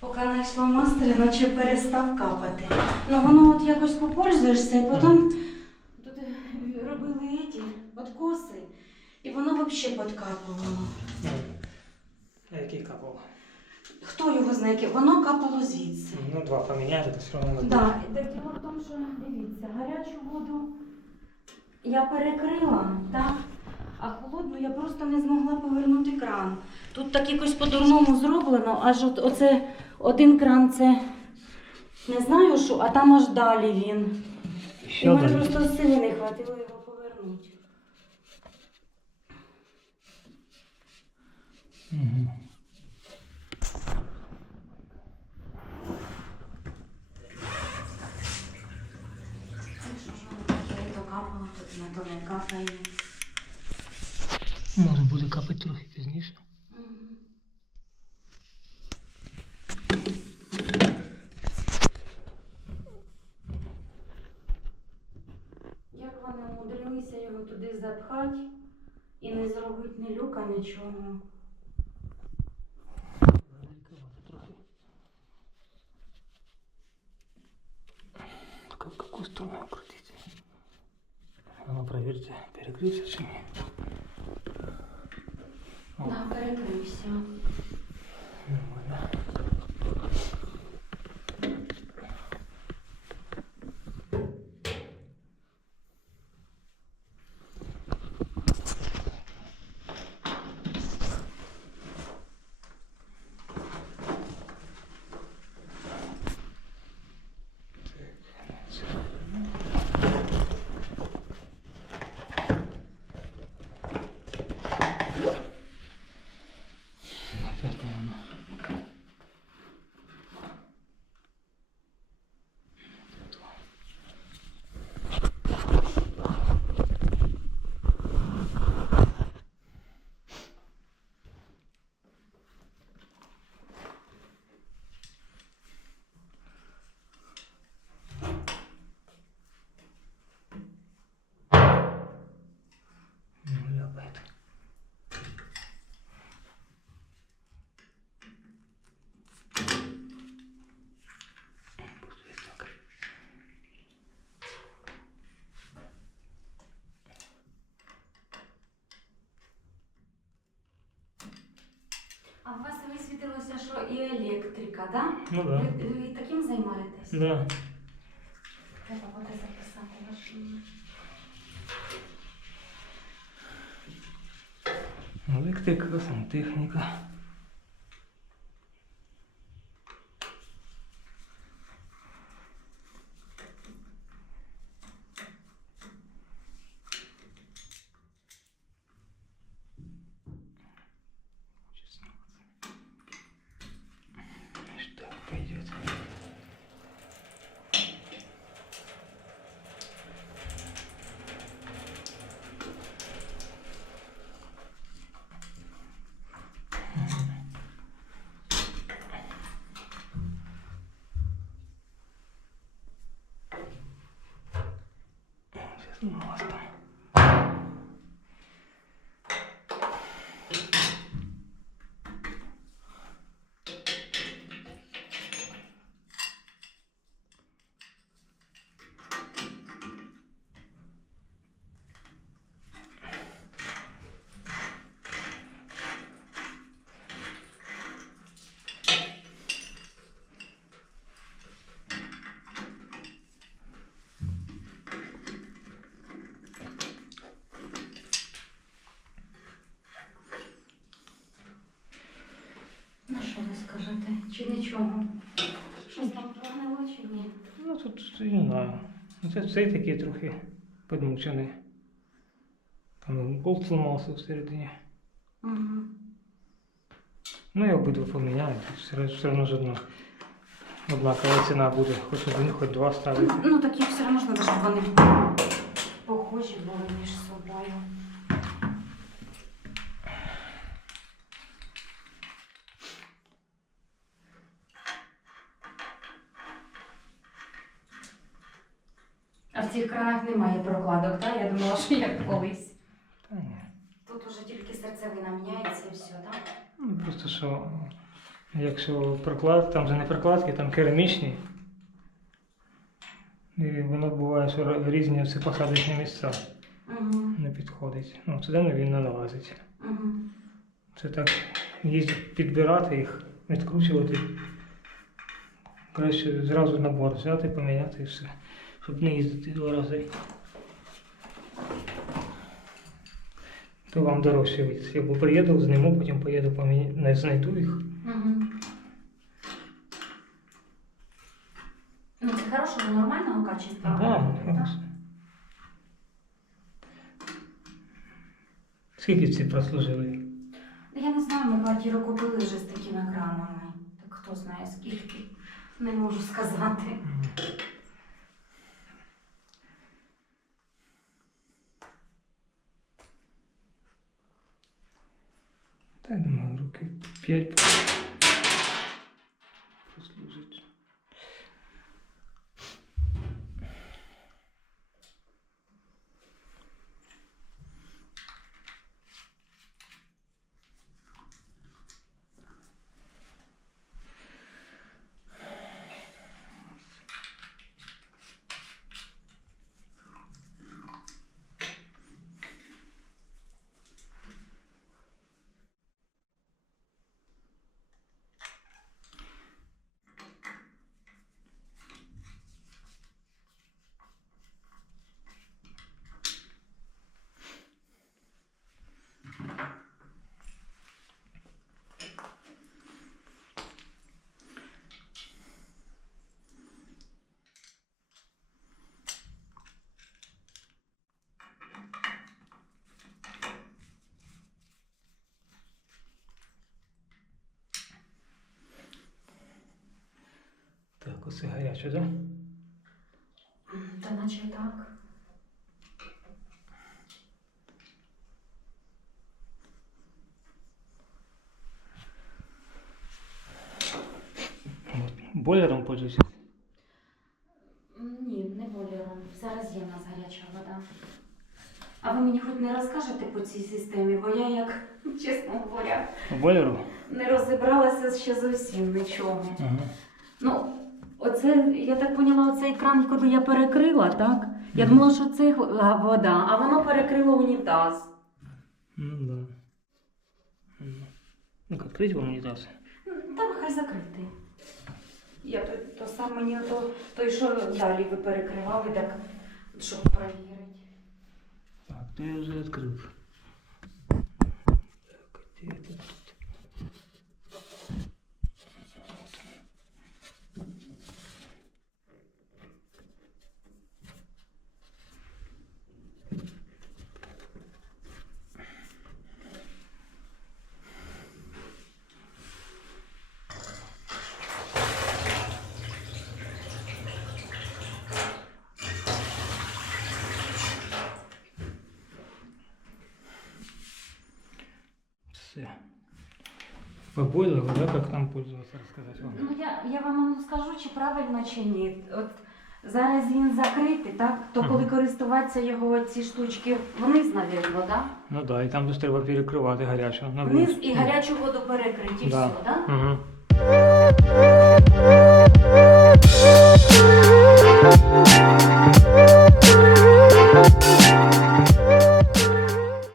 Поки знайшла мастера, наче перестав капати. Ну воно от якось попользуєшся, і потім тут робили ті откоси, і воно взагалі підкапувало. А який капав? Хто його знає, яке? воно капало звідси. Ну, два поміняти, то все одно не буде. Так, так діло в тому, що дивіться, гарячу воду я перекрила, так? А холодну я просто не змогла повернути кран. Тут так якось по-дурному зроблено, аж от, оце один кран це не знаю що, а там аж далі він. І Ще мені просто сили не хватило його повернути. Угу. Може буде капати трохи пізніше. Мгм. Як вони умудрилися його туди запхати і не зробити ні люка, нічого. Как, какую сторону крутить? А ну проверьте, перегрелся чи. О. Да, перекрився. А у вас висвітилося, що і електрика, да? Ну да. Ви, ви таким займаєтесь? Да. Треба буде записати ваш номер. Електрика, сантехніка. 怎么了，Чи нічого? Щось там прогнило чи ні? Ну тут не знаю. Ну, Це цей такий трохи подмучений. Там болт зламався всередині. Угу. Ну, я обидва поміняю, все, все одно ж одно. Однакова ціна буде, хоч один, хоч два ставити. Ну так їх все одно ж треба, щоб вони похожі були між собою. В цих кранах немає прокладок, так? Я думала, що як колись. Та ні. Тут уже тільки серцевина міняється і все, так? Ну, Просто що Якщо приклад, там же не прикладки, там керамічні. І воно буває, що різні ці посадочні місця Угу. не підходить. Ну, сюди не він не налазить. Угу. Це так їздять підбирати їх, відкручувати. Краще зразу набор взяти, поміняти і все. Щоб не їздити два рази. То вам дорожче вийде. Я бо приїду, зніму, потім поїду поміняю, не знайду їх. Угу. Ну, це хорошого, нормального качества. Да, хорошо. Скільки ці прослужили? Я не знаю, ми квартиру купили вже з такими кранами. Так хто знає скільки. Не можу сказати. М. Та думаю, руки. п'ять Оце гаряче, так? Та наче так. Бойлером пользуюся. Ні, не бойлером. Зараз є в нас гаряча вода. А ви мені хоч не розкажете по цій системі, бо я як, чесно говоря, Бойлером? не розібралася ще зовсім нічого. Ага. Ну, оце, я так поняла, оцей кран, коли я перекрила, так? Я Мгм. думала, що це вода, а воно перекрило унітаз. Ну да. Мгм. Ну, відкрити вам унітаз? Там хай закритий. Я то, то сам мені то, той, що далі ви перекривали, так, щоб перевірити. Так, то я вже відкрив. Так, де тут? Все. По да, как там пользоваться, рассказать вам? Ну, я, я вам скажу, чи правильно, чи ні. От зараз він закритий, так? То коли Мгм. користуватися його ці штучки вниз, навірно, так? Ну да, і там десь треба перекривати гарячу. на Вниз вниз. і гарячу воду перекриті, Да. все, так? Угу. Thank